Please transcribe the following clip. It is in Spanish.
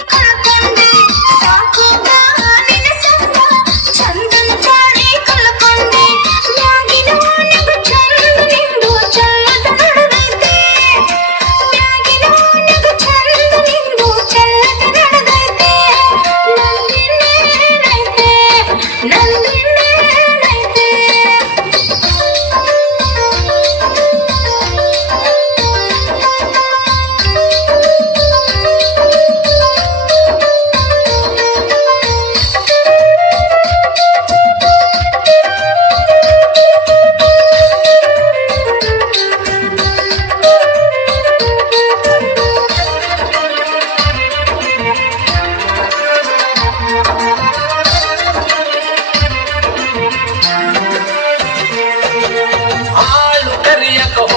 Ah! riendo